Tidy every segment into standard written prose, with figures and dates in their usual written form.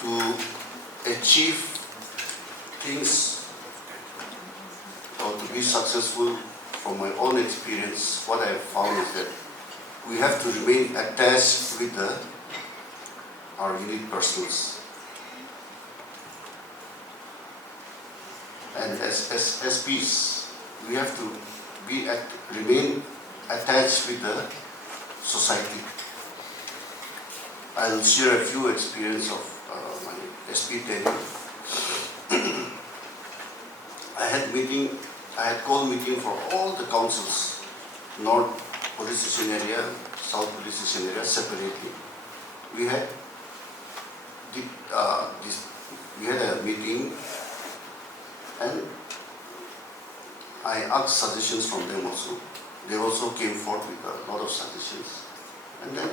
to achieve things or to be successful. From my own experience, what I have found is that we have to remain attached with our unit personnels. And as SPs, we have to remain attached with the society. I'll share a few experiences of my SP tenure. I had called meeting for all the councils, North Police Station area, South Police Station area separately. We had a meeting, and I asked suggestions from them also. They also came forth with a lot of suggestions. And then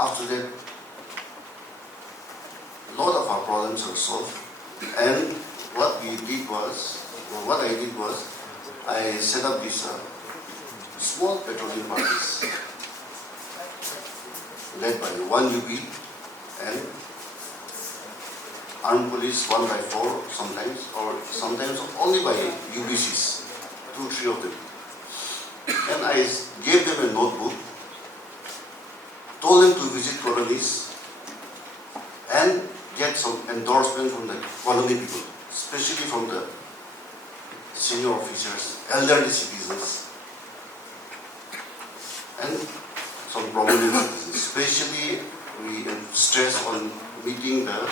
after that, a lot of our problems were solved. And what I did was, I set up this small patrolling parties led by one UB and armed police 1x4 sometimes, or sometimes only by UBCs, 2-3 of them. And I gave them a notebook, told them to visit colonies and get some endorsement from the colony people, especially from the senior officers, elderly citizens, and some prominent citizens. Especially, we stress on meeting the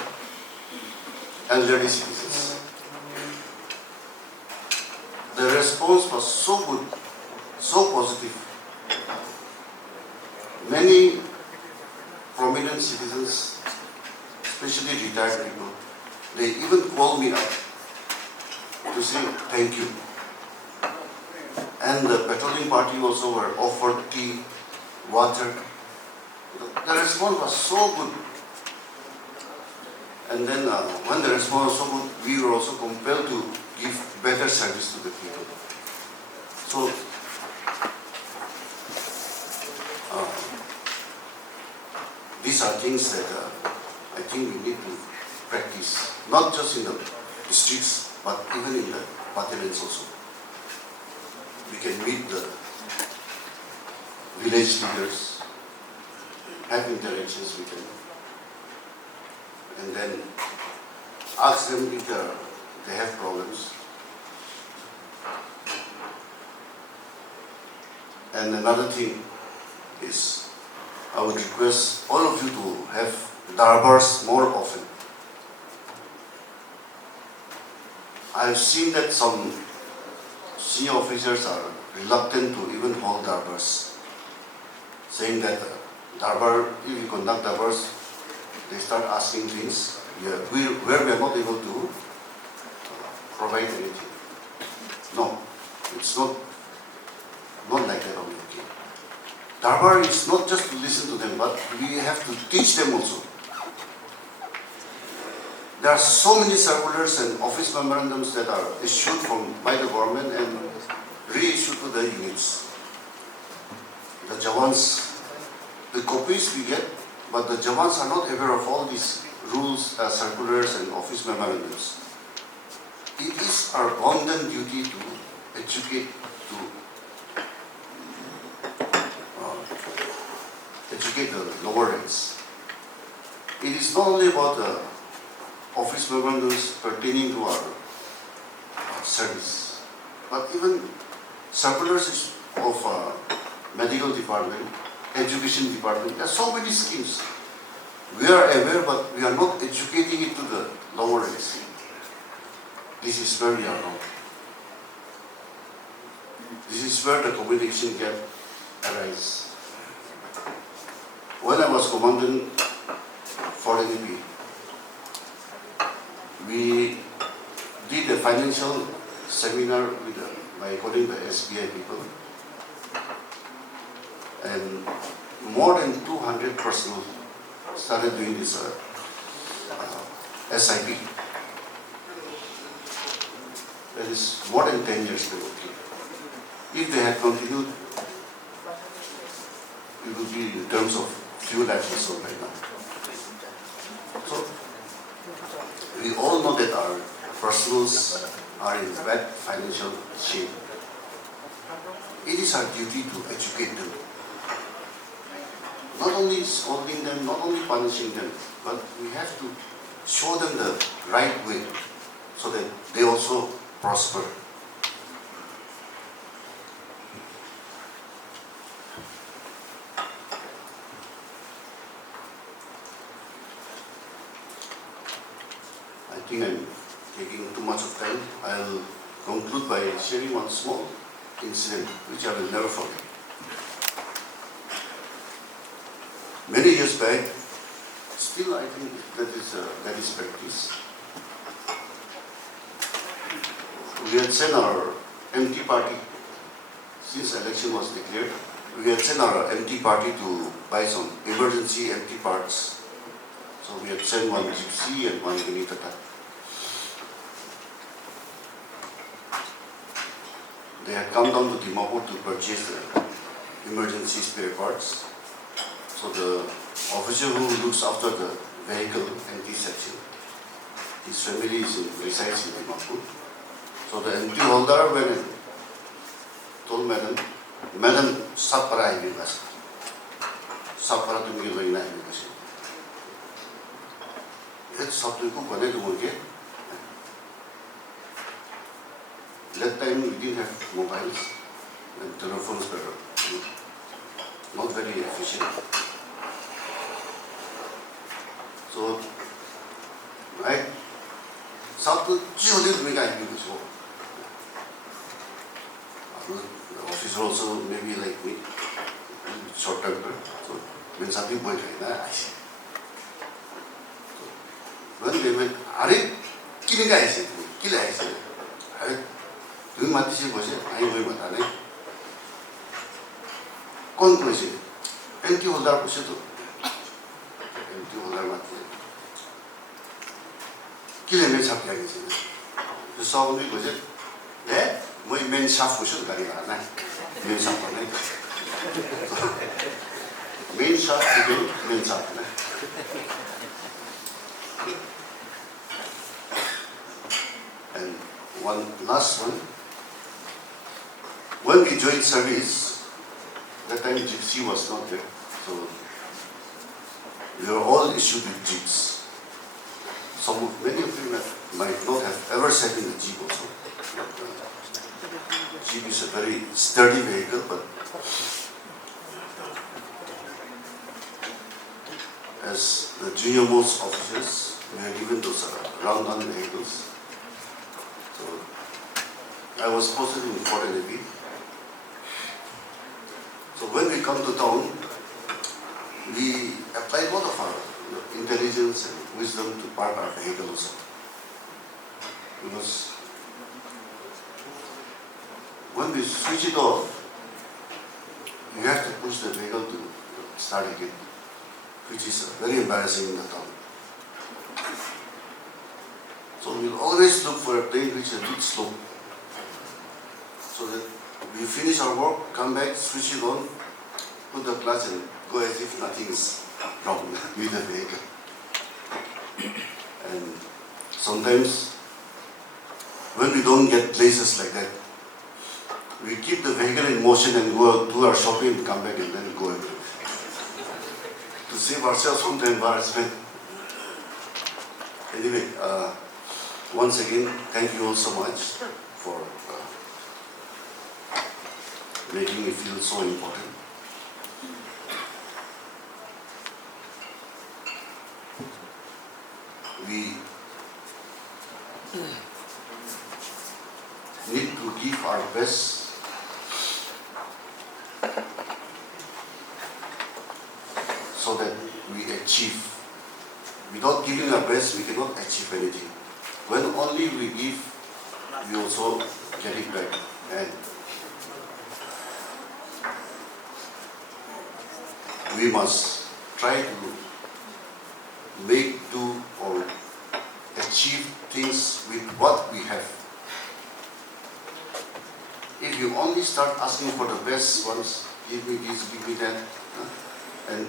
elderly citizens. The response was so good, so positive. Many prominent citizens, especially retired people, they even called me up to say thank you. And the patrolling party also were offered tea, water. The response was so good. And then when the response was so good, we were also compelled to give better service to the people. So, these are things that I think we need to practice, not just in the districts, but even in the battalions also. We can meet the village leaders, have interactions with them, and then ask them if they have problems. And another thing is, I would request all of you to have darbars more often. I've seen that some senior officers are reluctant to even hold darbars, saying that darbar, if you conduct darbars, they start asking things where we are not able to provide anything. No, it's not like that only. Okay. Darbar is not just to listen to them, but we have to teach them also. There are so many circulars and office memorandums that are issued by the government and reissued to the units. The Jawans, the copies we get, but the Jawans are not aware of all these rules, circulars and office memorandums. It is our bounden duty to educate the lower ranks. It is not only about the office memorandums pertaining to our service, but even circulars of medical department, education department. There are so many schemes. We are aware, but we are not educating it to the lower ranks. This is where we are wrong. This is where the communication gap arises. When I was commandant for NP, we did a financial seminar with my colleague, the SBI people, and more than 200 personnel started doing this SIP. That is more than 10 years ago. If they had continued, it would be in terms of few lives or so right now. So we all know that our personals are in bad financial shape. It is our duty to educate them. Not only scolding them, not only punishing them, but we have to show them the right way so that they also prosper. I think I'm taking too much of time. I'll conclude by sharing one small incident which I will never forget. Many years back, still I think that is practice. We had sent our empty party, since election was declared, we had sent our empty party to buy some emergency empty parts. So we had sent one gypsy and one Npsa. They had come down to Dimapur to purchase the emergency spare parts. So the officer who looks after the vehicle empty section, his family resides in Dimapur. So the empty holder went and told Madam, sab para hai mere paas. Sab para to mere laina hai mere paas. Yet sab to ko bane to mulke. That time we didn't have mobiles and telephones were not very efficient. So I sab to jodi to mere hai mere paas. The officer also maybe like me, short temper, so when something boy when they went, are killing guys, kill guys. Doing what is it was it? I know what I conclusion. Empty holder was it? Empty holder what? Kill him and something like this. The song was it? Yeah? My men shaft was it? Men shaft on it. Men shaft again, men shaft. And one last one. When we joined service, that time gypsy was not there. So we were all issued with jeeps. Many of you might not have ever sat in the jeep also. Jeep is a very sturdy vehicle, but as the junior most officers, we are given those round-on vehicles. So I was posted in Fort Navy. So when we come to town, we apply a lot of our intelligence and wisdom to park our vehicle also. Because when we switch it off, you have to push the vehicle to start again, which is very embarrassing in the town. So we'll always look for a plane which is a bit slow, so that we finish our work, come back, switch it on, put the clutch and go as if nothing is wrong with the vehicle. And sometimes when we don't get places like that, we keep the vehicle in motion and go do our shopping and come back and then go again. To save ourselves from the embarrassment. Anyway, once again, thank you all so much for making me feel so important. We need to give our best so that we achieve. Without giving our best, we cannot achieve anything. When only we give, we also get it back. And we must try to make do or achieve things with what we have. If you only start asking for the best ones, give me this, give me that, and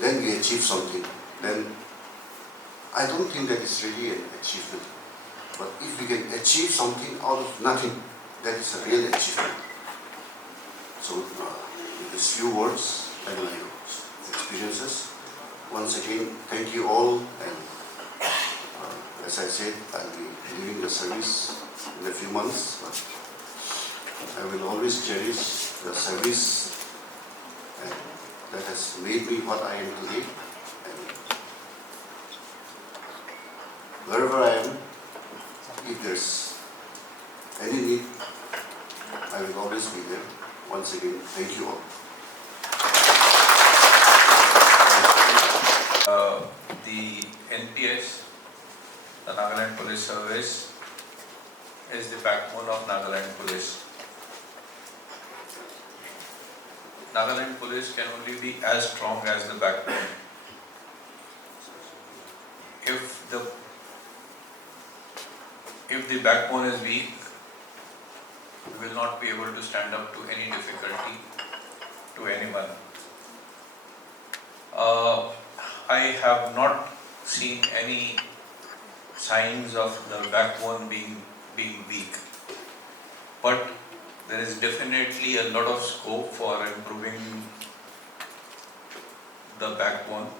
then we achieve something, then I don't think that is really an achievement. But if we can achieve something out of nothing, that is a real achievement. So, with these few words and my experiences, once again, thank you all. And as I said, I'll be leaving the service in a few months, but I will always cherish the service, and that has made me what I am today. And wherever I am, if there's any need, I will always be there. Once again, thank you all. The NPS, the Nagaland Police Service, is the backbone of Nagaland Police. Nagaland Police can only be as strong as the backbone. If the backbone is weak, we will not be able to stand up to any difficulty to anyone. I have not seen any signs of the backbone being weak, but there is definitely a lot of scope for improving the backbone.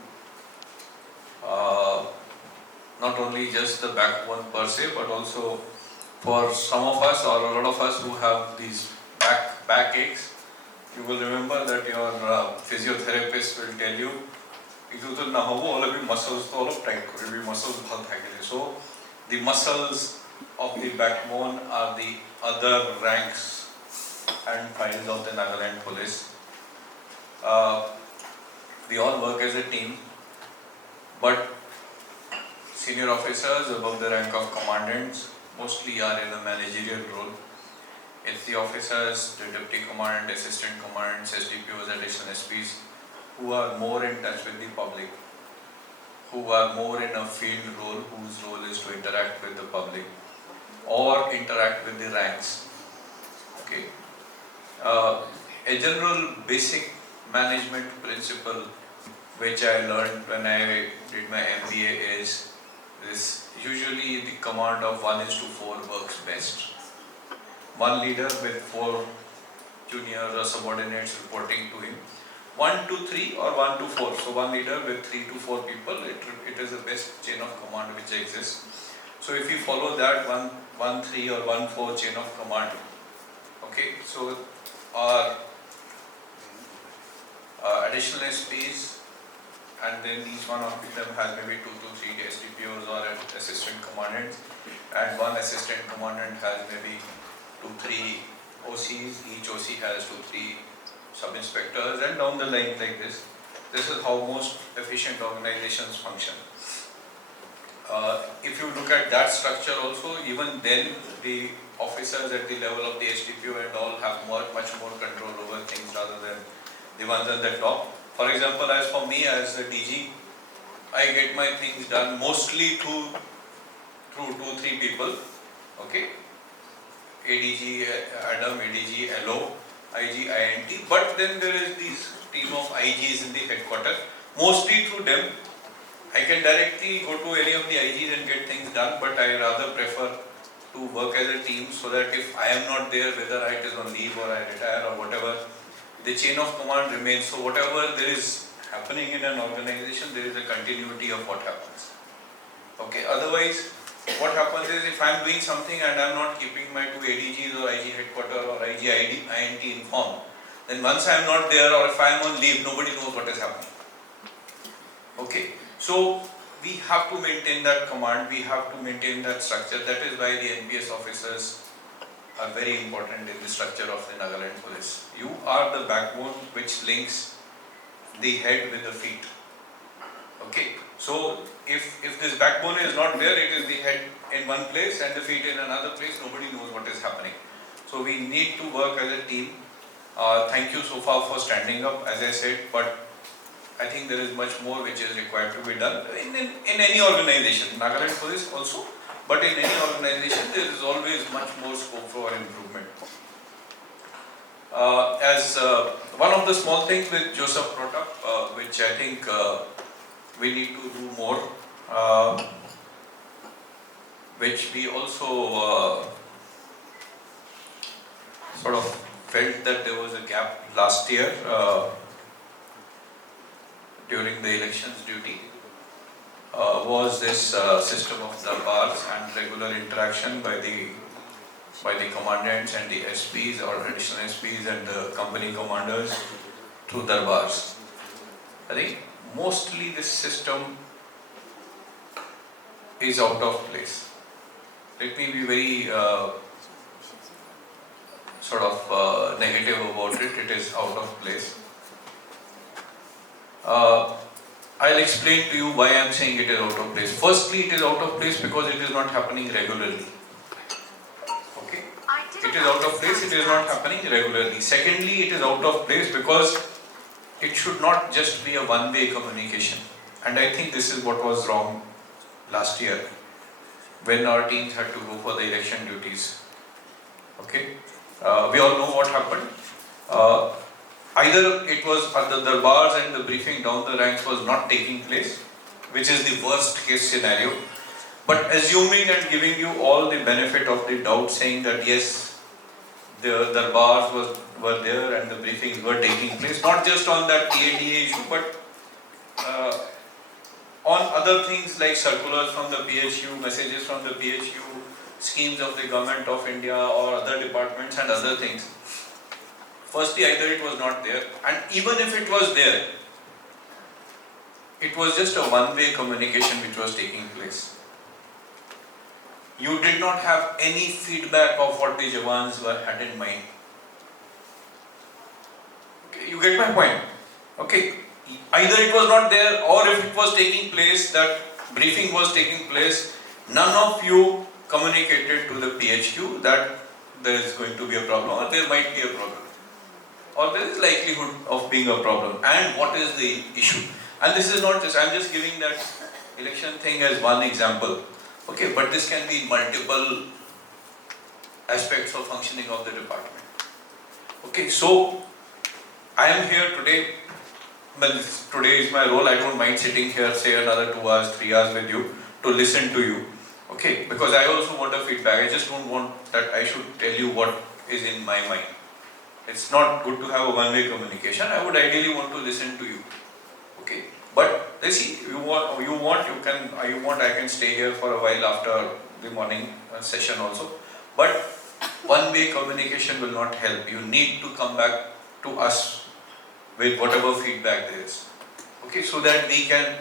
Not only just the backbone per se, but also for some of us or a lot of us who have these back aches. You will remember that your physiotherapist will tell you, muscles tight, so the muscles of the backbone are the other ranks and files of the Nagaland Police. We all work as a team, but senior officers above the rank of commandants mostly are in a managerial role. It's the officers, the deputy commandant, assistant commandants, SDPOs, additional SPs, who are more in touch with the public, who are more in a field role, whose role is to interact with the public or interact with the ranks. Okay. A general basic management principle which I learned when I did my MBA is this: usually the command of 1:4 works best. One leader with 4 juniors or subordinates reporting to him. 1 to 3 or 1 to 4. So one leader with 3 to 4 people, it is the best chain of command which exists. So if you follow that 1-3 or 1-4 chain of command, okay, so our additional SPs, and then each one of them has maybe 2 to 3 SDPOs or assistant commandants, and one assistant commandant has maybe 2 to 3 OCs, each OC has 2 to 3 sub-inspectors, and down the line like this. This is how most efficient organizations function. If you look at that structure also, even then the officers at the level of the SDPO and all have much more control over things rather than the ones at the top. For example, as for me as a DG, I get my things done mostly through 2-3 people. Okay, ADG Adam, ADG LO, IG INT, but then there is this team of IGs in the headquarters. Mostly through them, I can directly go to any of the IGs and get things done, but I rather prefer to work as a team so that if I am not there, whether it is on leave or I retire or whatever, the chain of command remains. So whatever there is happening in an organization, there is a continuity of what happens. Okay, otherwise what happens is, if I am doing something and I am not keeping my 2 ADGs or IG headquarter or IG INT informed, then once I am not there or if I am on leave, nobody knows what is happening. Okay, so we have to maintain that command, we have to maintain that structure. That is why the NPS officers are very important in the structure of the Nagaland Police. You are the backbone which links the head with the feet. Okay, so if this backbone is not there, it is the head in one place and the feet in another place, nobody knows what is happening. So we need to work as a team. Thank you so far for standing up, as I said, but I think there is much more which is required to be done in any organization, Nagaland Police also, but in any organization there is always much more scope for improvement. As one of the small things which Joseph brought up, which I think we need to do more, which we also sort of felt that there was a gap last year during the elections duty, was this system of darbars and regular interaction by the commandants and the SPs or additional SPs and the company commanders through darbars. I think mostly this system is out of place. Let me be very negative about it. It is out of place. I'll explain to you why I am saying it is out of place. Firstly, it is out of place because it is not happening regularly. Okay? It is out of place, it is not happening regularly. Secondly, it is out of place because it should not just be a one-way communication. And I think this is what was wrong last year when our teams had to go for the election duties. Okay? We all know what happened. Either it was the darbars and the briefing down the ranks was not taking place, which is the worst case scenario. But assuming and giving you all the benefit of the doubt, saying that yes, the darbars were there and the briefings were taking place, not just on that TADA issue, but on other things like circulars from the PHU, messages from the PHU, schemes of the Government of India or other departments and other things. Firstly, either it was not there, and even if it was there, it was just a one-way communication which was taking place. You did not have any feedback of what the Jawans had in mind. Okay, you get my point? Okay, either it was not there, or if it was taking place, that briefing was taking place, none of you communicated to the PHQ that there is going to be a problem or there might be a problem, or there is likelihood of being a problem, and what is the issue. And this is not just, I am just giving that election thing as one example. Okay, but this can be multiple aspects of functioning of the department. Okay, so I am here today, well, today is my role, I don't mind sitting here, say another 2 hours, 3 hours with you to listen to you. Okay, because I also want a feedback. I just don't want that I should tell you what is in my mind. It's not good to have a one-way communication. I would ideally want to listen to you. Okay, but let's see. I can stay here for a while after the morning session also. But one-way communication will not help. You need to come back to us with whatever feedback there is. Okay, so that we can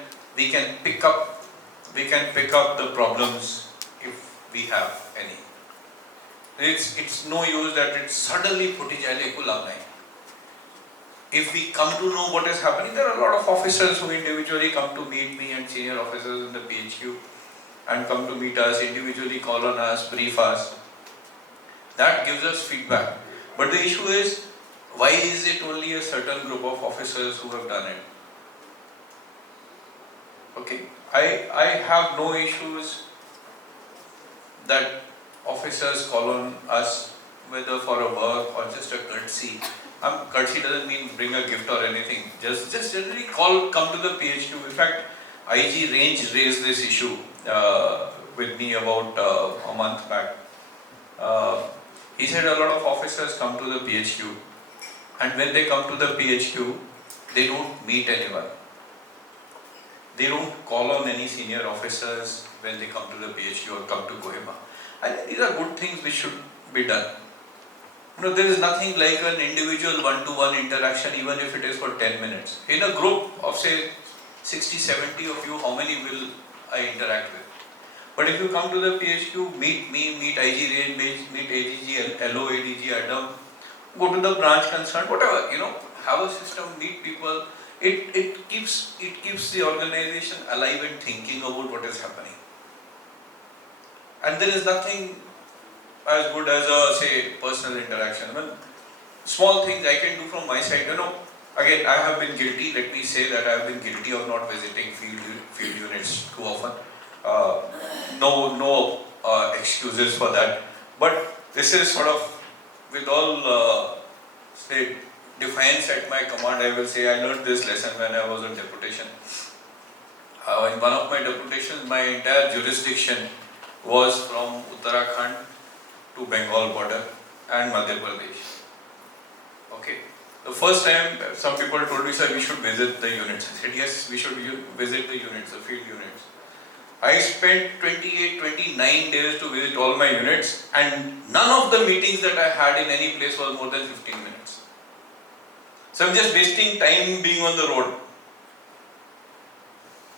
pick up the problems if we have any. It's no use that it's suddenly put it. If we come to know what is happening, there are a lot of officers who individually come to meet me and senior officers in the PHQ and come to meet us, individually call on us, brief us. That gives us feedback. But the issue is, why is it only a certain group of officers who have done it? Okay, I have no issues that officers call on us, whether for a work or just a courtesy. Courtesy doesn't mean bring a gift or anything. Just generally come to the PHQ. In fact, IG Range raised this issue with me about a month back. He said a lot of officers come to the PHQ, and when they come to the PHQ, they don't meet anyone. They don't call on any senior officers when they come to the PHQ or come to Kohima. I think these are good things which should be done. There is nothing like an individual one-to-one interaction, even if it is for 10 minutes. In a group of say 60, 70 of you, how many will I interact with? But if you come to the PHQ, meet me, meet IG Range, meet AGG, LO, ADG, Adam, go to the branch concerned, whatever, have a system, meet people. It keeps the organization alive and thinking about what is happening. And there is nothing as good as a, say, personal interaction. Small things I can do from my side. Again, I have been guilty. Let me say that I have been guilty of not visiting field units too often. No excuses for that. But this is sort of, with all say, defiance at my command, I will say I learned this lesson when I was on deputation. In one of my deputations, my entire jurisdiction was from Uttarakhand to Bengal border and Madhya Pradesh. Okay. The first time some people told me, sir, we should visit the units. I said, yes, we should visit the units, the field units. I spent 28, 29 days to visit all my units, and none of the meetings that I had in any place was more than 15 minutes. So I'm just wasting time being on the road.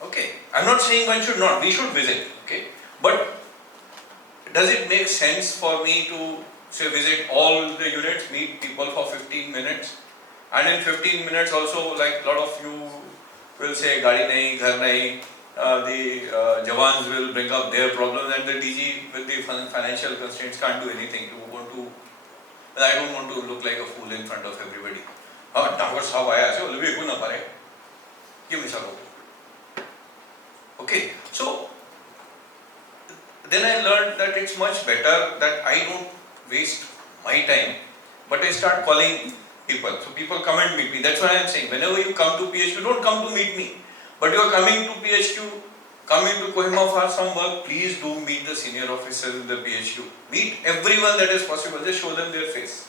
Okay, I'm not saying one should not, we should visit, okay, but does it make sense for me to say visit all the units, meet people for 15 minutes, and in 15 minutes also, like a lot of you will say gadi nahi, ghar nahi, the Jawans will bring up their problems, and the DG with the financial constraints can't do anything. I don't want to look like a fool in front of everybody. Okay, so then I learned that it's much better that I don't waste my time, but I start calling people. So people come and meet me. That's why I'm saying, whenever you come to PHQ, don't come to meet me. But you are coming to PHQ, coming to Kohima for some work, please do meet the senior officers in the PHQ. Meet everyone that is possible, just show them their face.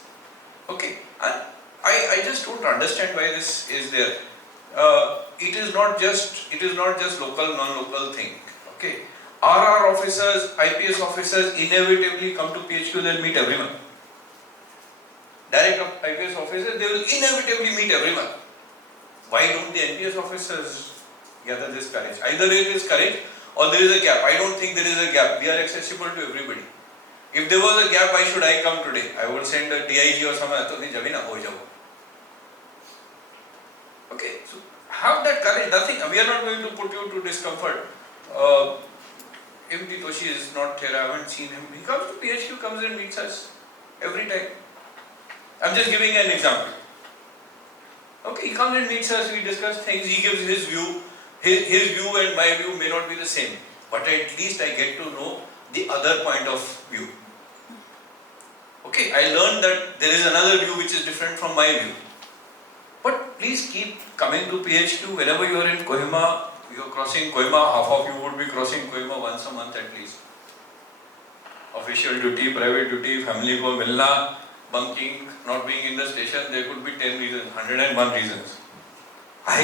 Okay, and I just don't understand why this is there. It is not just local, non-local thing. Okay, RR officers, IPS officers inevitably come to PHQ, they'll meet everyone. Direct IPS officers, they will inevitably meet everyone. Why don't the NPS officers gather this courage? Either there is courage or there is a gap. I don't think there is a gap. We are accessible to everybody. If there was a gap, why should I come today? I would send a DIG or someone. Okay, so have that courage. Nothing. We are not going to put you to discomfort. MD Toshi is not here. I haven't seen him. He comes to PHQ, comes and meets us every time. I'm just giving an example. Okay, he comes and meets us, we discuss things, he gives his view. His view and my view may not be the same, but at least I get to know the other point of view. Okay, I learned that there is another view which is different from my view. But please keep coming to PHQ whenever you are in Kohima, you are crossing Kohima, half of you would be crossing Kohima once a month at least. Official duty, private duty, family ko milna, bunking, not being in the station, there could be 10 reasons, 101 reasons. I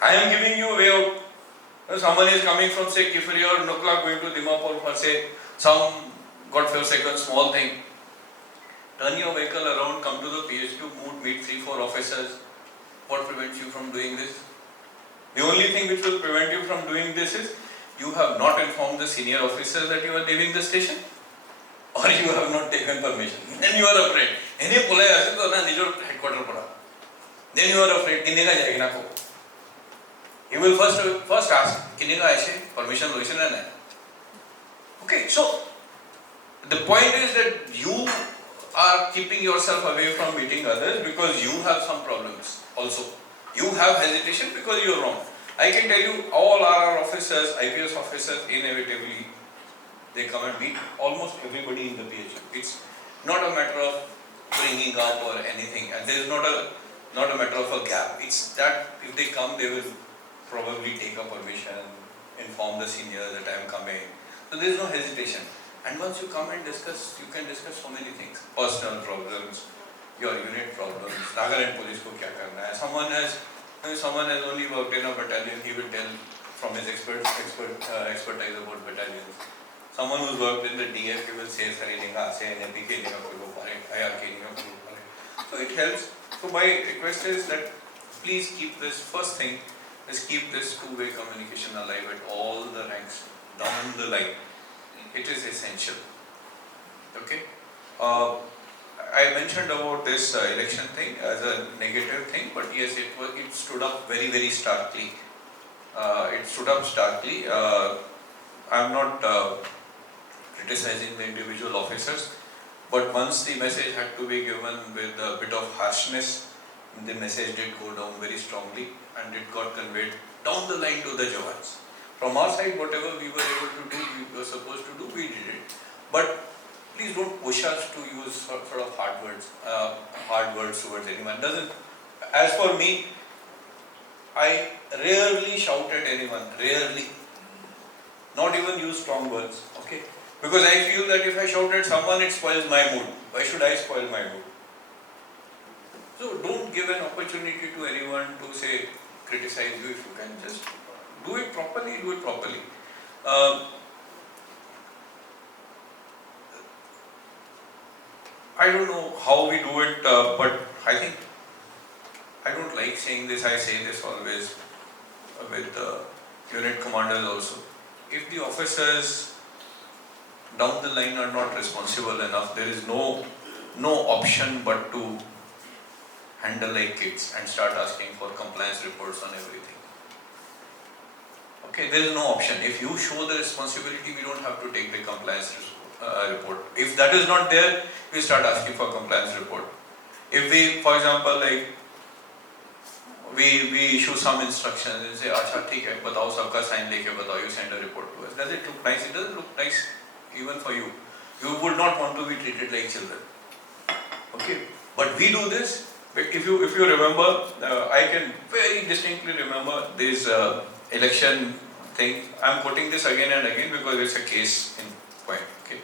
am giving you a way out. Someone is coming from say Kifri or Nukla going to Dimapur for say some God forsaken small thing. Turn your vehicle around, come to the PHQ, meet 3-4 officers. What prevents you from doing this? The only thing which will prevent you from doing this is you have not informed the senior officers that you are leaving the station, or you have not taken permission. Then you are afraid. Any pulai ase to na nijor headquarter pada. Then you are afraid. Kinne ka jayegi na ko. You will first ask, kinne ka aise permission loisin na. Okay, so the point is that you are keeping yourself away from meeting others because you have some problems also. You have hesitation because you are wrong. I can tell you all RR officers, IPS officers, inevitably they come and meet almost everybody in the PHQ. It's not a matter of bringing up or anything, and there is not a matter of a gap. It's that if they come, they will probably take a permission, inform the senior that I am coming. So there is no hesitation. And once you come and discuss, you can discuss so many things: personal problems, your unit problems, Nagaland police ko kya karna hai. Someone has only worked in a battalion, he will tell from his expertise about battalions. Someone who's worked in the DF, he will say, NPK, so it helps. So my request is that please keep this first thing, is keep this two-way communication alive at all the ranks, down the line. It is essential. Okay? I mentioned about this election thing as a negative thing, but yes, it stood up very, very starkly. It stood up starkly. I am not criticizing the individual officers, but once the message had to be given with a bit of harshness, the message did go down very strongly and it got conveyed down the line to the Jawans. From our side, whatever we were able to do, we were supposed to do, we did it. But please don't push us to use sort of hard words towards anyone. Doesn't. As for me, I rarely shout at anyone. Rarely. Not even use strong words. Okay. Because I feel that if I shout at someone, it spoils my mood. Why should I spoil my mood? So don't give an opportunity to anyone to say, criticize you. If you can just do it properly, do it properly. I don't know how we do it, but I think, I don't like saying this, I say this always with unit commanders also. If the officers down the line are not responsible enough, there is no option but to handle like kids and start asking for compliance reports on everything. Okay, there is no option. If you show the responsibility, we don't have to take the compliance report. If that is not there, we start asking for compliance report. If we, for example, like we issue some instructions and say, "Acha, theek hai, batao, sabka sign leke batao, you send a report to us." Does it look nice? It doesn't look nice even for you. You would not want to be treated like children. Okay, but we do this. If you remember, I can very distinctly remember this election thing. I'm quoting this again and again because it's a case in point. Okay.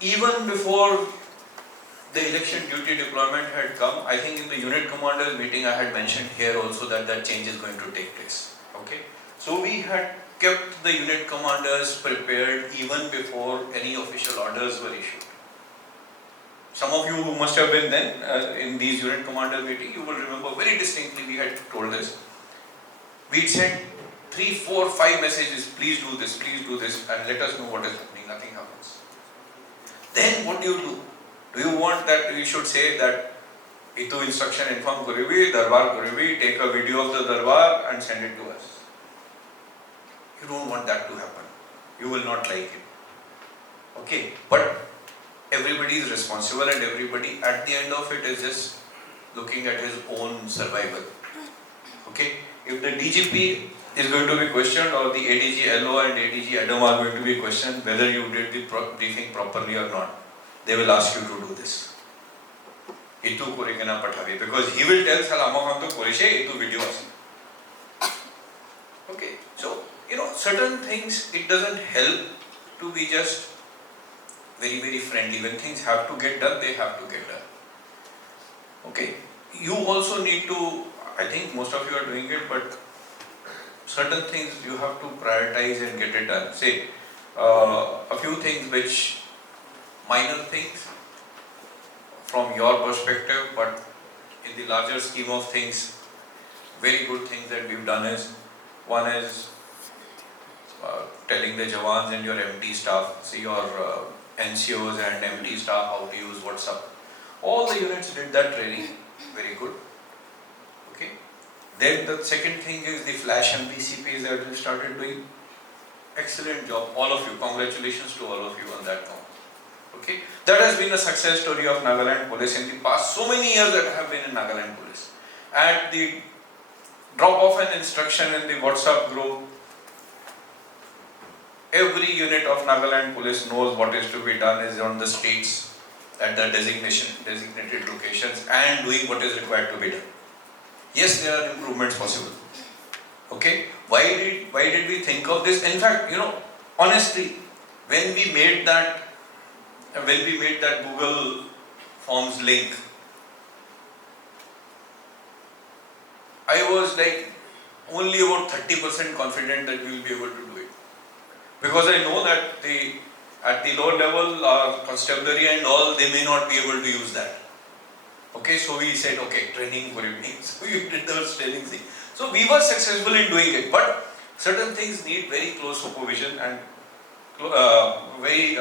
Even before the election duty deployment had come, I think in the unit commanders meeting I had mentioned here also that change is going to take place. Okay. So we had kept the unit commanders prepared even before any official orders were issued. Some of you who must have been then in these unit commander meeting, you will remember very distinctly we had told this. We sent 3, 4, 5 messages, please do this, and let us know what is happening. Nothing happens. Then what do? Do you want that we should say that Itu instruction inform Kurivi, Darbar Kurivi, take a video of the Darbar and send it to us? You don't want that to happen. You will not like it. Okay, but everybody is responsible and everybody at the end of it is just looking at his own survival. Okay, if the DGP is going to be questioned or the ADG LO and ADG Adam are going to be questioned whether you did the briefing properly or not, they will ask you to do this. Itu korigena pathavi, because he will tell Salamakam to korishe itu video ase. Okay, so certain things it doesn't help to be just very, very friendly. When things have to get done, they have to get done. Okay, you also need to, I think most of you are doing it, but certain things you have to prioritize and get it done. Say, a few things which, minor things from your perspective, but in the larger scheme of things, very good things that we've done is, one is telling the Jawans and your MT staff, see your NCOs and MT staff how to use WhatsApp. All the units did that training, very good. Okay. Then the second thing is the flash MPCPs that we started doing. Excellent job, all of you. Congratulations to all of you on that count. Okay. That has been a success story of Nagaland Police in the past so many years that I have been in Nagaland Police. At the drop of an instruction in the WhatsApp group, every unit of Nagaland Police knows what is to be done is on the streets at the designated locations and doing what is required to be done. Yes, there are improvements possible. Okay, why did we think of this? In fact, honestly, when we made that Google Forms link, I was like only about 30% confident that we will be able to do it. Because I know that at the lower level, our constabulary and all, they may not be able to use that. Okay, so we said, okay, training for evening. So we did those training thing. So we were successful in doing it, but certain things need very close supervision and very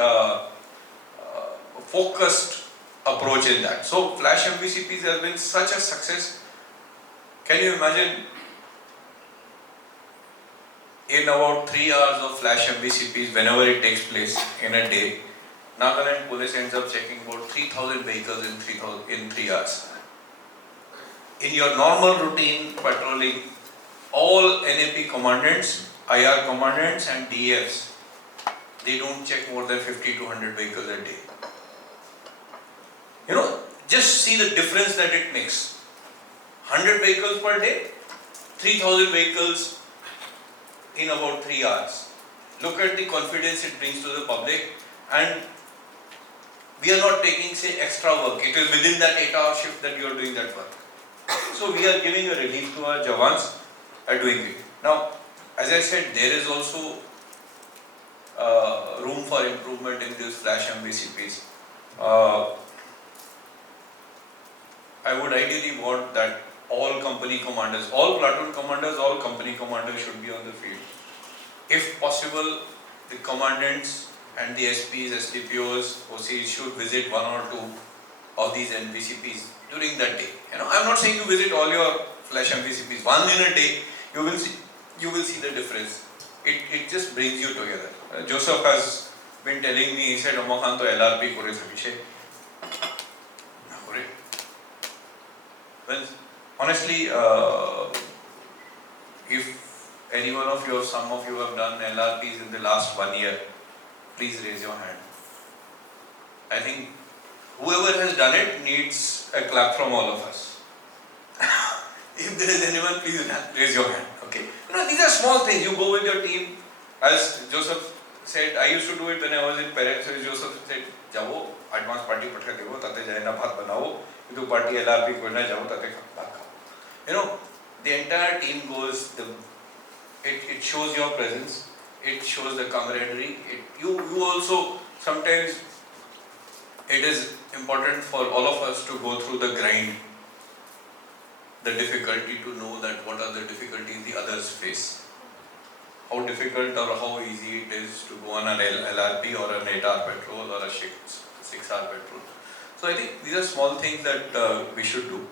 focused approach in that. So Flash MVCPs has been such a success. Can you imagine? In about 3 hours of Flash MVCPs, whenever it takes place in a day, Nagaland Police ends up checking about 3,000 vehicles in 3 hours. In your normal routine patrolling, all NAP commandants, IR commandants and DFs they don't check more than 50 to 100 vehicles a day. Just see the difference that it makes. 100 vehicles per day, 3000 vehicles in about 3 hours. Look at the confidence it brings to the public, and we are not taking, say, extra work. It is within that 8-hour shift that you are doing that work. So we are giving a relief to our Jawans are doing it. Now, as I said, there is also room for improvement in these flash MVCPs. I would ideally want that all company commanders, all platoon commanders, all company commanders should be on the field. If possible, the commandants and the SPs, SDPOs, OCs should visit 1 or 2 of these MVCPs during that day. I'm not saying you visit all your flash MVCPs. 1 in a day, you will see the difference. It just brings you together. Joseph has been telling me, he said, Amakhan to LRP kore sabhishe. Well, honestly, if any one of you or some of you have done LRPs in the last 1 year, please raise your hand. I think whoever has done it needs a clap from all of us. If there is anyone, please raise your hand. Okay. These are small things. You go with your team. As Joseph said, I used to do it when I was in parents. So Joseph said, "Jao, advance party patha devo, tate jaina bhat banao. Idu party LRP ko na jao, tate bhat khao." The entire team goes. It shows your presence. It shows the camaraderie. You also sometimes it is important for all of us to go through the grind, the difficulty, to know that what are the difficulties the others face. How difficult or how easy it is to go on an LRP or an 8-hour patrol or a 6-hour patrol. So I think these are small things that we should do.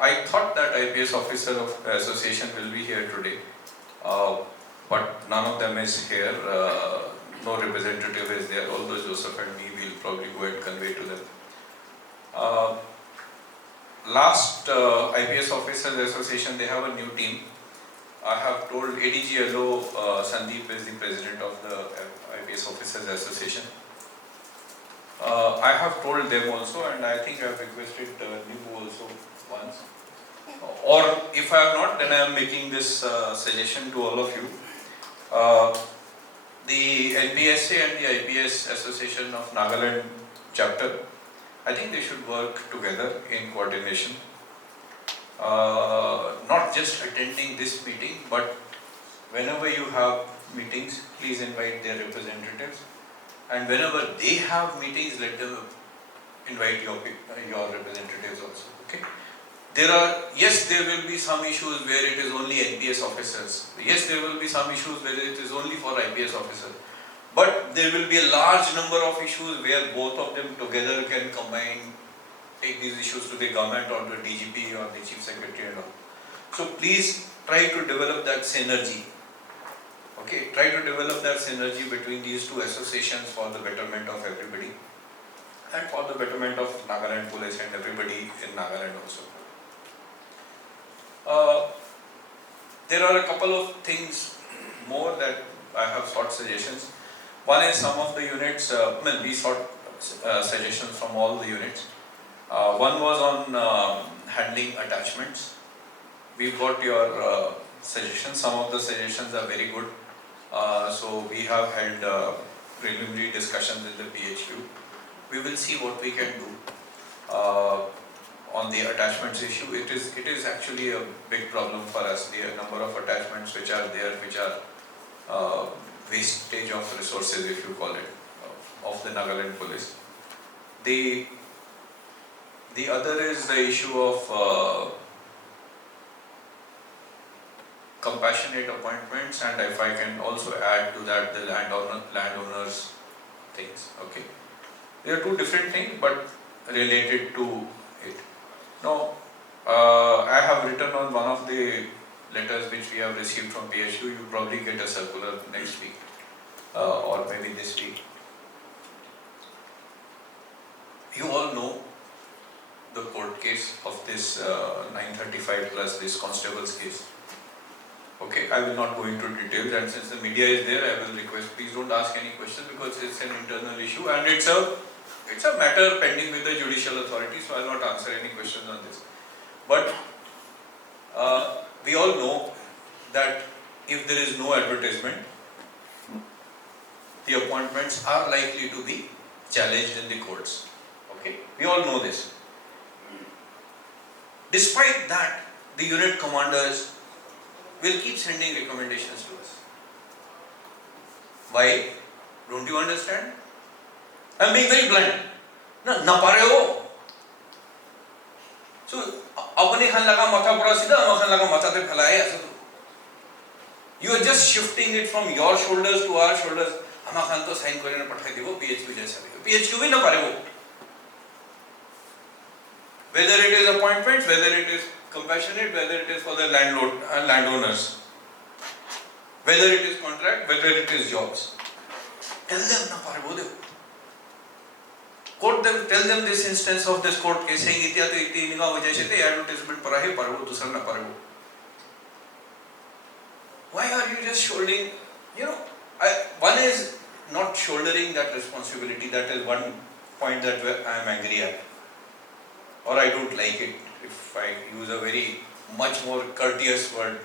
I thought that IPS Officer of Association will be here today, but none of them is here. No representative is there, although Joseph and me will probably go and convey to them. Last IPS Officers Association, they have a new team. I have told ADGLO, Sandeep is the president of the IPS Officers Association. I have told them also, and I think I have requested Nibu also once. Or if I have not, then I am making this suggestion to all of you. The Npsa and the IPS Association of Nagaland chapter, I think they should work together in coordination. Not just attending this meeting, but whenever you have meetings, please invite their representatives. And whenever they have meetings, let them invite your representatives also. Okay? Yes, there will be some issues where it is only NPS officers. Yes, there will be some issues where it is only for IPS officers. But there will be a large number of issues where both of them together can combine, take these issues to the government or the DGP or the Chief Secretary and all. So please try to develop that synergy. Okay, try to develop that synergy between these two associations for the betterment of everybody and for the betterment of Nagaland Police and everybody in Nagaland also. There are a couple of things more that I have sought suggestions. One is some of the units, we sought suggestions from all the units. One was on handling attachments. We've got your suggestions. Some of the suggestions are very good. So we have held preliminary discussions in the PHU. We will see what we can do on the attachments issue. It is actually a big problem for us. The number of attachments which are there, which are wastage of resources, if you call it, of the Nagaland Police. The other is the issue of compassionate appointments, and if I can also add to that the landowners things. Okay, they are two different things but related to it. Now, I have written on one of the letters which we have received from PHU. You probably get a circular next week or maybe this week. You all know the court case of this 935 plus this constable's case. Okay, I will not go into details, and since the media is there, I will request please don't ask any questions because it's an internal issue and it's a matter pending with the judicial authority, so I will not answer any questions on this. But we all know that if there is no advertisement, the appointments are likely to be challenged in the courts. Okay, we all know this. Despite that, the unit commanders will keep sending recommendations to us. Why? Don't you understand? I'm being very blunt. Na pare ho. So, apne khan laga matha pura sida, ama khan laga matha te phelaye aisa to. You are just shifting it from your shoulders to our shoulders. Ama khan to sign kore na pathai dibo PHQ jaisa bhi. PHQ bhi na pare ho. Whether it is appointments, whether it is compassionate, whether it is for the landlord and landowners, whether it is contract, whether it is jobs. Tell them na parbo de. Quote them, tell them this instance of this court case saying itya to iti niga wajah se te advertisement parahe parbo dusra na parbo. Why are you just shouldering? One is not shouldering that responsibility. That is one point that I am angry at, or I don't like it. If I use a very much more courteous word,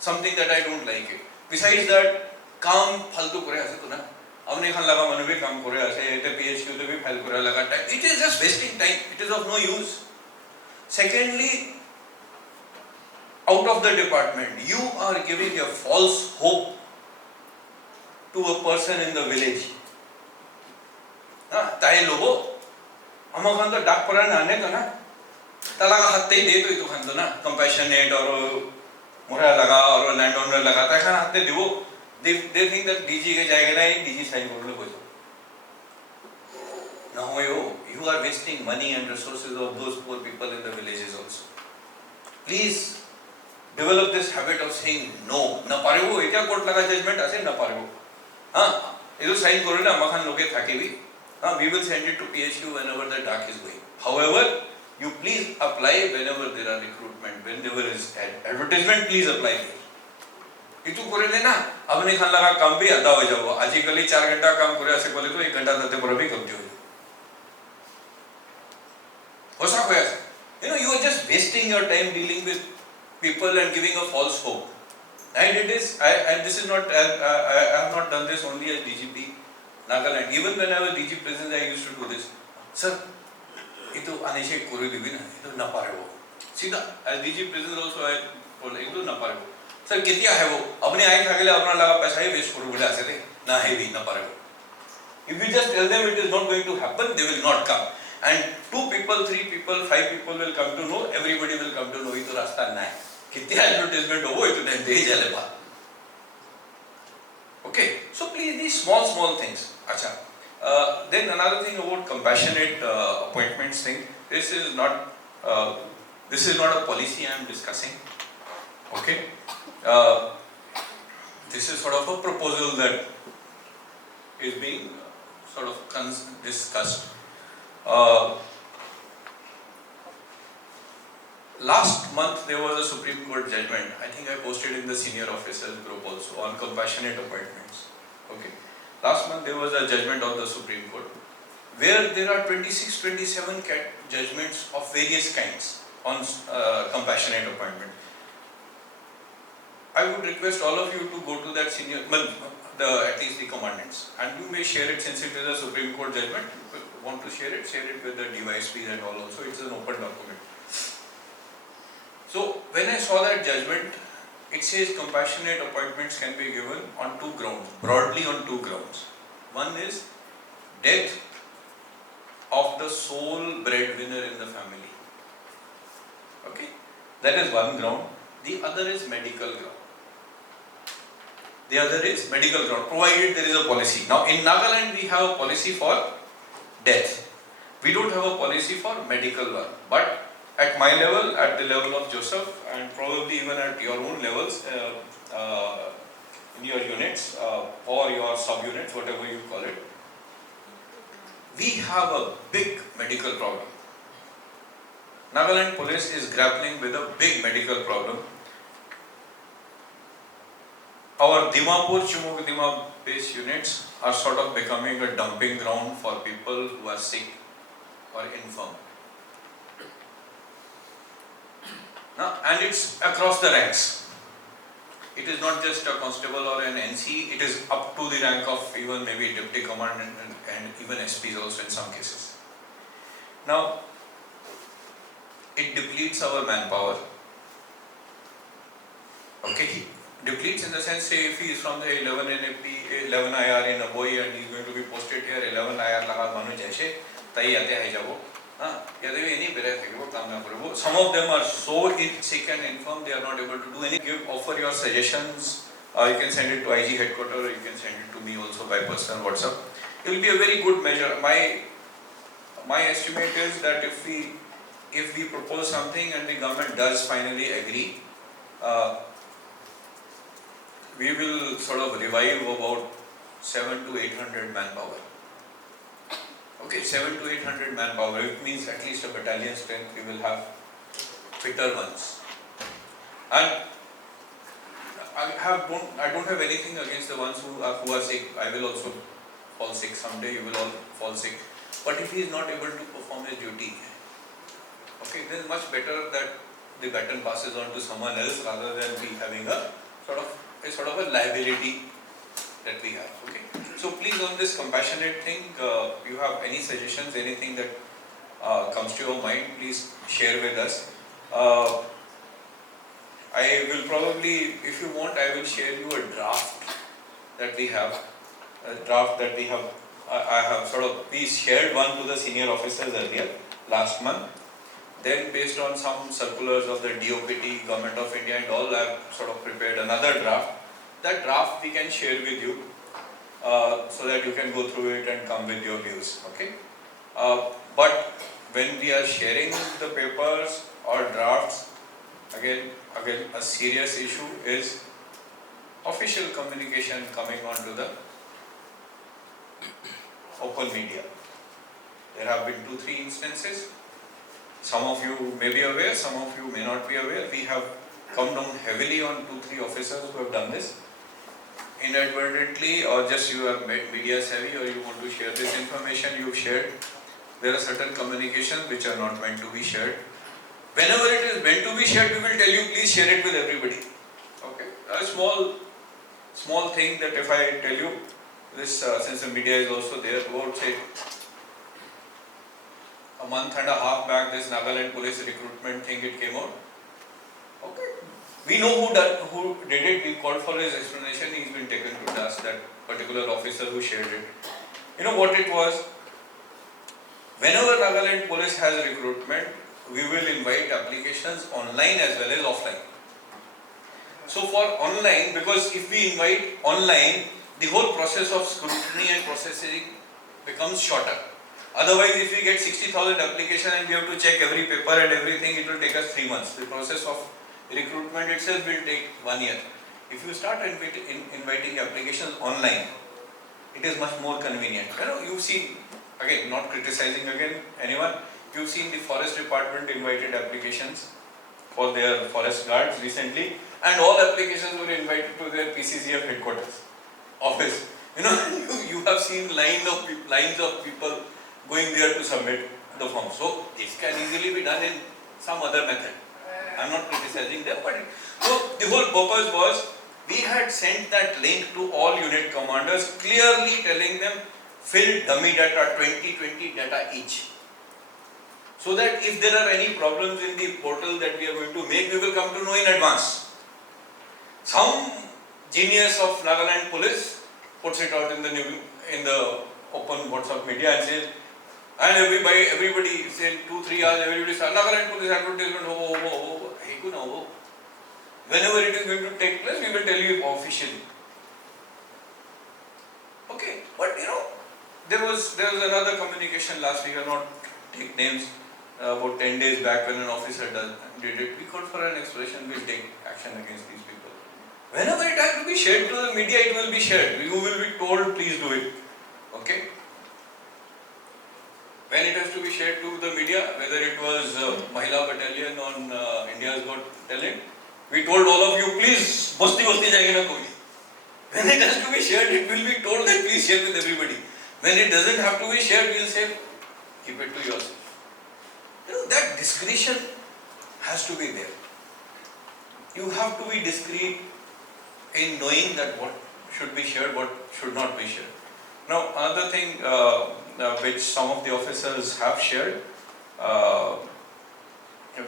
something that I don't like it. Besides that, काम फालतू करे ऐसे तो ना, अपने खान लगा मनु भी काम करे ऐसे, इतने PHQ तो भी फाल करे लगा time. It is just wasting time. It is of no use. Secondly, out of the department, you are giving a false hope to a person in the village. ताई लोगो, हम खान तो डाक परा ना आने तो ना, तलाका हत्ते ही दे तो इतो खान तो ना, compassionate और मुरा लगा और landowner लगा ताई खान हत्ते दिवो. They think that DG के जाएगा ना ये DG साइन कर लो कोई तो. No, you are wasting money and resources of those poor people in the villages also. Please develop this habit of saying no. ना पारे वो इतना कोर्ट लगा judgment ऐसे ना पारे वो. हाँ, ये तो साइन करो ना मखान लोगे थाके भी. हाँ, we will send it to PHQ whenever the dark is going. However, you please apply whenever there are recruitment, whenever there is advertisement, please apply. इतु करे लेना, अपने खान लगा काम भी आधा हो जाओ. आजकल 4 घंटा काम करे ऐसे बोले तो 1 घंटा तक पर भी कम जो है. हो सकता है ऐसा. You are just wasting your time dealing with people and giving a false hope. And it is, and this is not, I have not done this only as DGP Nagaland. Even when I was DG President, I used to do this. Sir, इतो अनेशे कोरे दिवी ना, इतो ना पारे वो. सीधा, as DG President also I बोले इतो ना पारे वो. Sir, कितना है वो? अपने आए खागले अपना लगा पैसा ही वेस्ट करो बोले ऐसे थे. ना है भी ना पारे वो. If you just tell them it is not going to happen, they will not come. And 2 people, 3 people, 5 people will come to know. Everybody will come to know इतो रास्ता ना है. कितना advertisement हो वो इतो नहीं दे जाले बात. Okay, so please these small things. Acha. Then another thing about compassionate appointments thing. This is not a policy I am discussing. Okay, this is sort of a proposal that is being sort of discussed. Last month there was a Supreme Court judgment. I think I posted in the senior officers group also on compassionate appointments. Okay. Last month there was a judgment of the Supreme Court where there are 26, 27 judgments of various kinds on compassionate appointment. I would request all of you to go to that senior, at least the commandants, and you may share it since it is a Supreme Court judgment. If you want to share it with the DYSPs and all also. It's an open document. So when I saw that judgment, it says compassionate appointments can be given on 2 grounds, broadly on 2 grounds. One is death of the sole breadwinner in the family. Okay, that is one ground. The other is medical ground. Provided there is a policy. Now in Nagaland we have a policy for death. We don't have a policy for medical one. But at my level, at the level of Joseph, and probably even at your own levels, in your units or your sub-units, whatever you call it, we have a big medical problem. Nagaland police is grappling with a big medical problem. our Dimapur, Chumoukedima based units are sort of becoming a dumping ground for people who are sick or infirm. Now, and it's across the ranks. It is not just a constable or an NC, it is up to the rank of even maybe deputy commandant and even SPs also in some cases. Now, it depletes our manpower. Okay, depletes in the sense, say if he is from the 11 NAP, 11 IR in a boy and he is going to be posted here, 11 IR laga manu jaise, tai ate hai jabo. Some of them are so sick and infirm, they are not able to do anything. Offer your suggestions, you can send it to IG headquarters, or you can send it to me also by personal WhatsApp. It will be a very good measure. My estimate is that if we propose something and the government does finally agree, we will sort of revive about 700 to 800 manpower. Okay, 700 to 800 manpower. It means at least a battalion strength. We will have fitter ones. And I don't have anything against the ones who are sick. I will also fall sick someday. You will all fall sick. But if he is not able to perform his duty, okay, then it's much better that the baton passes on to someone else rather than we having a sort of a liability that we have. Okay, so please, on this compassionate thing, you have any suggestions, anything that comes to your mind, please share with us. I will probably, if you want, I will share you a draft that we have. I have sort of, we shared one to the senior officers earlier, last month. Then based on some circulars of the DOPT, Government of India and all, I have sort of prepared another draft. That draft we can share with you so that you can go through it and come with your views. Okay. But when we are sharing the papers or drafts, again a serious issue is official communication coming onto the open media. There have been 2-3 instances. Some of you may be aware, some of you may not be aware. We have come down heavily on 2-3 officers who have done this. Inadvertently, or just you have made media savvy, or you want to share this information, you've shared. There are certain communications which are not meant to be shared. Whenever it is meant to be shared, we will tell you, please share it with everybody. Okay, a small thing that if I tell you this, since the media is also there, about say a month and a half back, this Nagaland police recruitment thing, it came out. Okay, we know who did it. We called for his explanation. He's been taken to task, that particular officer who shared it. You know what it was? Whenever Nagaland police has recruitment, we will invite applications online as well as offline. So for online, because if we invite online, the whole process of scrutiny and processing becomes shorter. Otherwise, if we get 60,000 applications and we have to check every paper and everything, it will take us 3 months. The process of recruitment itself will take 1 year. If you start inviting applications online, it is much more convenient. You know, you've seen, again, not criticizing again anyone, you've seen the forest department invited applications for their forest guards recently, and all applications were invited to their PCCF headquarters office. You know, you have seen lines of people going there to submit the form. So this can easily be done in some other method. I am not criticizing them, but so the whole purpose was, we had sent that link to all unit commanders, clearly telling them, fill dummy data, 20 data each. So that if there are any problems in the portal that we are going to make, we will come to know in advance. Some genius of Nagaland police puts it out in the open WhatsApp media and says, and everybody said 2-3 hours, everybody said, Nagaland police advertisement, whenever it is going to take place, we will tell you officially. Okay, but you know, there was another communication last week, I will not take names, about 10 days back when an officer did it. We called for an explanation, we will take action against these people. Whenever it has to be shared to the media, it will be shared. You will be told, please do it. Okay? When it has to be shared to the media, whether it was Mahila Battalion on India's Got Talent, we told all of you, please, basti jayega na koi. When it has to be shared, it will be told that please share with everybody. When it doesn't have to be shared, we'll say, keep it to yourself. That discretion has to be there. You have to be discreet in knowing that what should be shared, what should not be shared. Now, another thing which some of the officers have shared,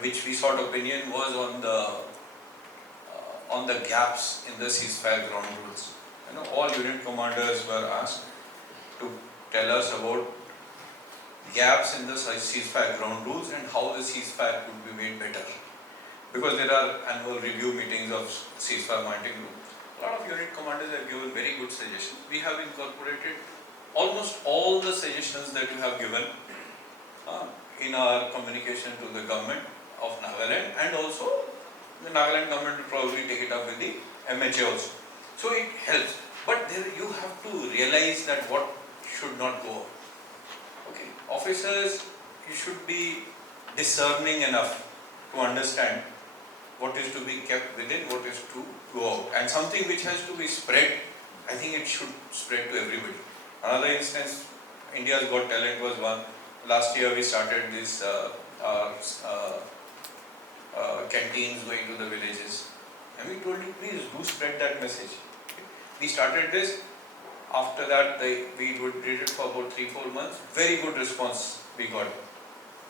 which we sought opinion, was on the gaps in the ceasefire ground rules. All unit commanders were asked to tell us about gaps in the ceasefire ground rules and how the ceasefire could be made better. Because there are annual review meetings of ceasefire monitoring group. A lot of unit commanders have given very good suggestions. We have incorporated almost all the suggestions that you have given in our communication to the government of Nagaland, and also the Nagaland government will probably take it up with the MHA also. So it helps. But there you have to realize that what should not go on. Okay, officers, you should be discerning enough to understand what is to be kept within, what is to go out. And something which has to be spread, I think it should spread to everybody. Another instance, India's Got Talent was one. Last year we started this canteens going to the villages. And we told you, please do spread that message. We started this. After that, we did it for about 3-4 months. Very good response we got.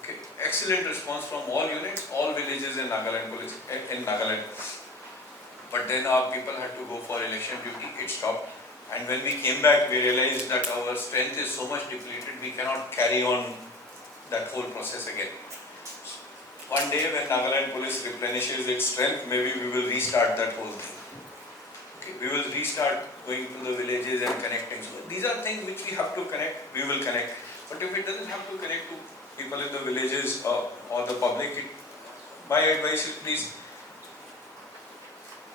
Okay, excellent response from all units, all villages in Nagaland police, in Nagaland. But then our people had to go for election duty. It stopped. And when we came back, we realized that our strength is so much depleted, we cannot carry on that whole process again. One day when Nagaland police replenishes its strength, maybe we will restart that whole thing. Okay, we will restart going to the villages and connecting. So these are things which we have to connect, we will connect. But if it doesn't have to connect to people in the villages or the public, my advice is please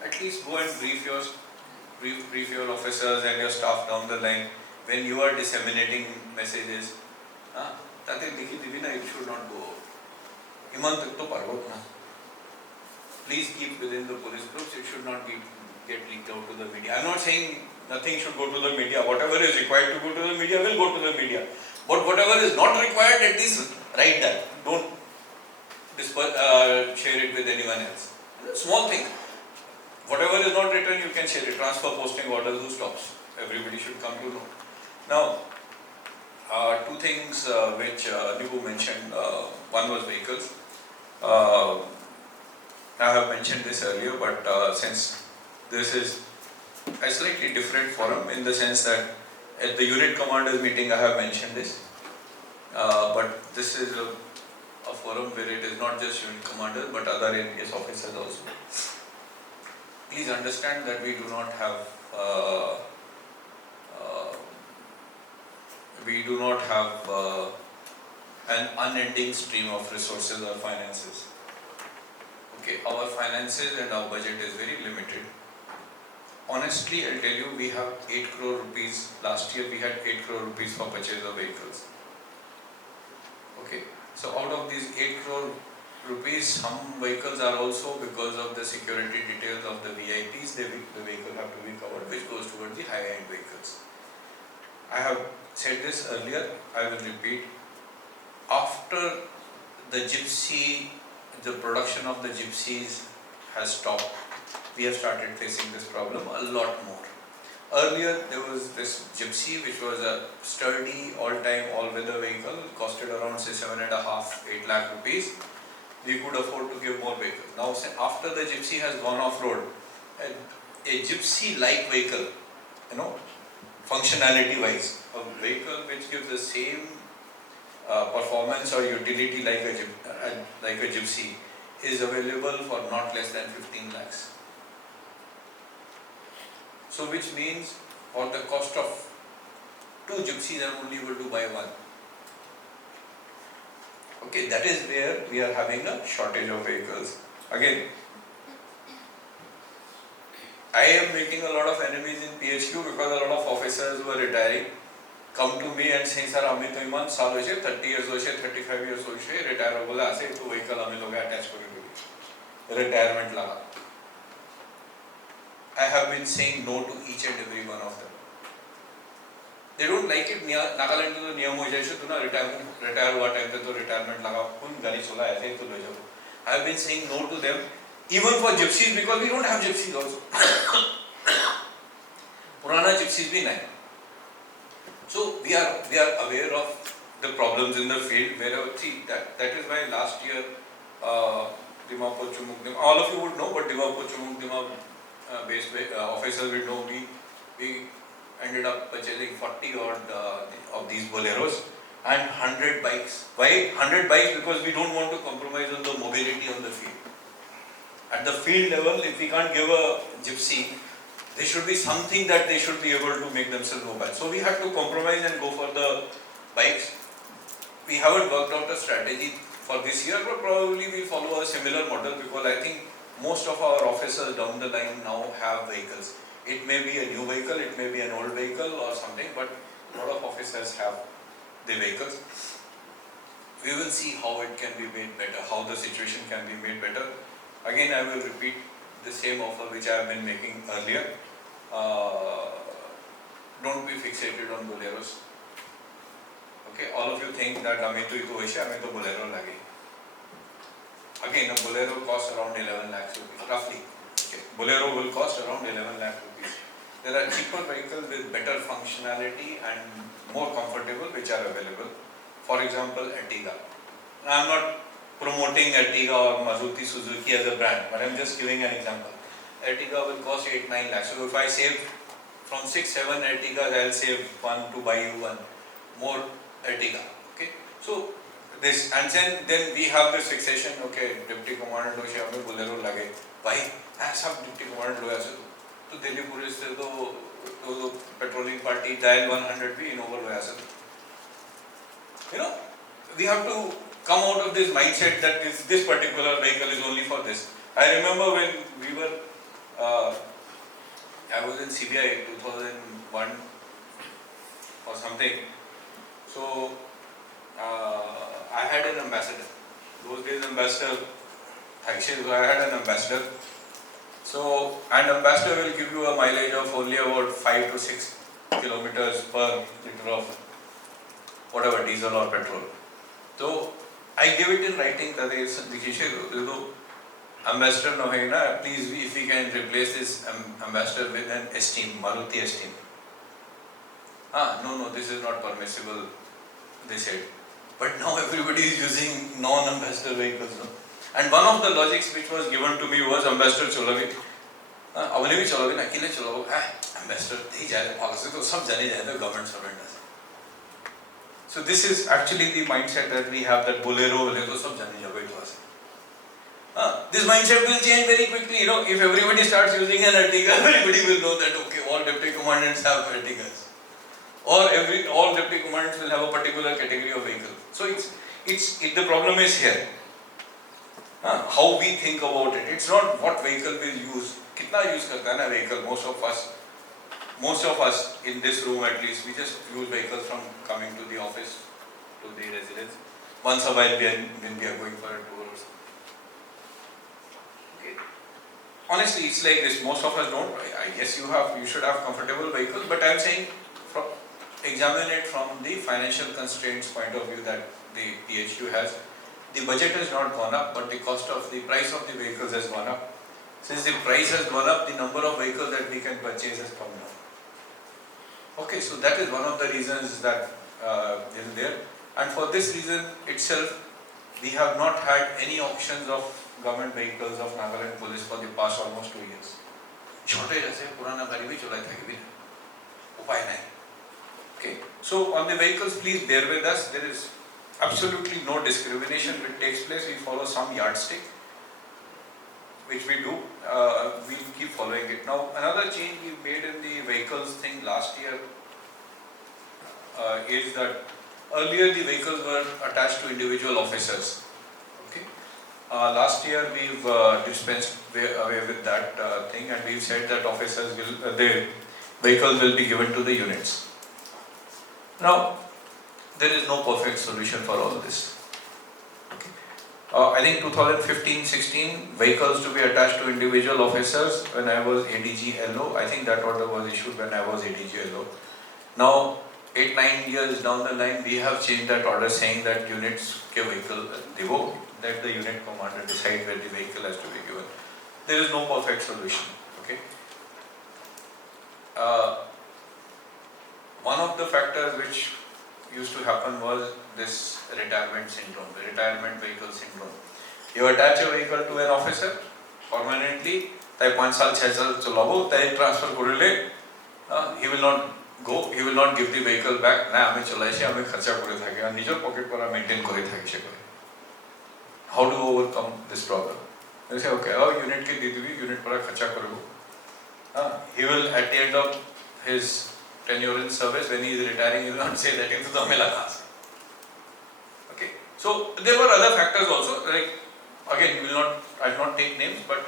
at least go and brief your officers and your staff down the line when you are disseminating messages. It should not go out. Please keep within the police groups, it should not get leaked out to the media. I am not saying nothing should go to the media. Whatever is required to go to the media will go to the media. But whatever is not required, at least write that. Don't share it with anyone else. Small thing. Whatever is not written, you can share it. Transfer posting orders, who stops? Everybody should come to know. Now, two things which Nibu mentioned. One was vehicles. I have mentioned this earlier, but since this is a slightly different forum in the sense that at the unit commanders meeting I have mentioned this, but this is a forum where it is not just unit commanders but other areas officers also. Please understand that we do not have an unending stream of resources or finances. Okay, our finances and our budget is very limited. Honestly, I'll tell you, we have 8 crore rupees. Last year we had 8 crore rupees for purchase of vehicles. Okay, so out of these 8 crore rupees, some vehicles are also, because of the security details of the VIPs, the vehicle have to be covered, which goes towards the high-end vehicles. I have said this earlier, I will repeat. After the production of the gypsies has stopped, we have started facing this problem a lot more. Earlier there was this gypsy which was a sturdy, all-time, all-weather vehicle, costed around say 7.5-8 lakh rupees. We could afford to give more vehicles. Now after the gypsy has gone off-road, a gypsy-like vehicle, functionality-wise, a vehicle which gives the same performance or utility like a gypsy is available for not less than 15 lakhs. So which means for the cost of 2 gypsies I am only able to buy one. Okay, that is where we are having a shortage of vehicles. Again, I am making a lot of enemies in PHQ because a lot of officers who are retiring come to me and say, sir, we to iman saal hoise 30 years hoise 35 years hoise retire ho bola ase to vehicle hame loge attach kore retirement laga. I have been saying no to each and every one of them. They don't like it. Nagaland तो नियम हो जाए तो ना retire हुआ time पे तो retirement लगा कौन गाड़ी चला ऐसे ही तो ले जाओ. I have been saying no to them, even for gypsies because we don't have gypsies also. पुराना gypsies भी नहीं. So we are aware of the problems in the field. Wherever see that is why last year Dimapur Chumoukedima, all of you would know, but Dimapur Chumoukedima based officers will know we ended up purchasing 40 odd of these boleros and 100 bikes. Why 100 bikes? Because we don't want to compromise on the mobility on the field. At the field level, if we can't give a gypsy, there should be something that they should be able to make themselves mobile. So we had to compromise and go for the bikes. We haven't worked out a strategy for this year, but probably we'll follow a similar model because I think most of our officers down the line now have vehicles. It may be a new vehicle, it may be an old vehicle or something, but a lot of officers have the vehicles. We will see how it can be made better, how the situation can be made better. Again, I will repeat the same offer which I have been making earlier. Don't be fixated on boleros. Okay, all of you think that हमें तो bolero लगे. Again, a bolero costs around 11 lakhs rupees, roughly. Okay, bolero will cost around 11 lakh rupees. There are cheaper vehicles with better functionality and more comfortable which are available. For example, Ertiga. I am not promoting Ertiga or Maruti Suzuki as a brand, but I am just giving an example. Ertiga will cost 8-9 lakhs. So if I save from 6-7 Ertigas, I will save one to buy you one more Ertiga. Okay, so this and then we have this fixation. Okay, Deputy Commandant हो शे हमें bolero लगे. Why? सब Deputy Commandant लोग ऐसे तो Delhi police से तो पेट्रोलिंग पार्टी डायल 100 भी इनोवा लोग ऐसे. You know, we have to come out of this mindset that this particular vehicle is only for this. I remember when we were, I was in CBI 2001 or something. So I had an ambassador. Those days ambassador, actually I had an ambassador. So an ambassador will give you a mileage of only about 5 to 6 kilometers per liter of whatever diesel or petrol. So I give it in writing that ambassador no hai na, please if we can replace this ambassador with an Esteem, Maruti Esteem. No, this is not permissible, they said. But now everybody is using non-ambassador vehicles. No? And one of the logics which was given to me was ambassador cholavi. Avane bhi cholavi na, kile cholavi? Ambassador, nahi jaye policy to sab jane jaye the government servant does. So this is actually the mindset that we have, that bolero to sab jane jaye to us. This mindset will change very quickly. You know, if everybody starts using an Ertiga, everybody will know that okay, all deputy commandants have Ertigas, or all deputy commandants will have a particular category of vehicle. So the problem is here. How we think about it. It's not what vehicle we'll use. Kitna use karta hai na vehicle? Most of us in this room at least, we just use vehicles from coming to the office, to the residence. Once a while when we are going for a tour or something. Okay. Honestly, it's like this. Most of us don't. I guess you should have comfortable vehicles, but I'm saying examine it from the financial constraints point of view that the PHU has. The budget has not gone up, but the price of the vehicles has gone up. Since the price has gone up, the number of vehicles that we can purchase has come down. Okay, so that is one of the reasons that is there. And for this reason itself, we have not had any auctions of government vehicles of Nagaland police for the past almost 2 years. Shortage aise purana gari bhi cholai thaki bhi upay nahi. Okay, so on the vehicles, please bear with us. There is absolutely no discrimination which takes place. We follow some yardstick, which we do. We'll keep following it. Now, another change we made in the vehicles thing last year is that earlier the vehicles were attached to individual officers. Okay. Last year we've dispensed away with that thing, and we've said that the vehicles will be given to the units. Now, there is no perfect solution for all this. Okay. I think 2015-16 vehicles to be attached to individual officers when I was ADG LO. I think that order was issued when I was ADG LO. Now 8-9 years down the line, we have changed that order saying that units ke vehicle devo, let the unit commander decide where the vehicle has to be given. There is no perfect solution. Okay. One of the factors which used to happen was this retirement syndrome, the retirement vehicle syndrome. You attach a vehicle to an officer permanently, tai 5 saal 6 saal cholabo, tai transfer korele, he will not go, he will not give the vehicle back. Na ame cholaise, ame kharcha kore thaki, and nijer pocket para maintain kore thaki. How to overcome this problem? They say, okay, unit ke didibi, unit para kharcha karebo. He will at the end of his tenure in service, when he is retiring, he will not say that into the mela. Okay. So there were other factors also, like again, I will not take names, but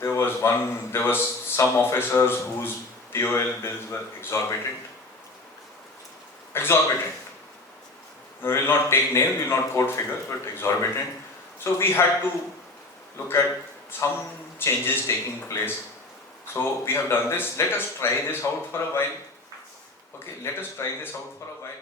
there was some officers whose POL bills were exorbitant. We will not take names, we will not quote figures, but exorbitant. So we had to look at some changes taking place. So we have done this. Let us try this out for a while. Okay, let us try this out for a while.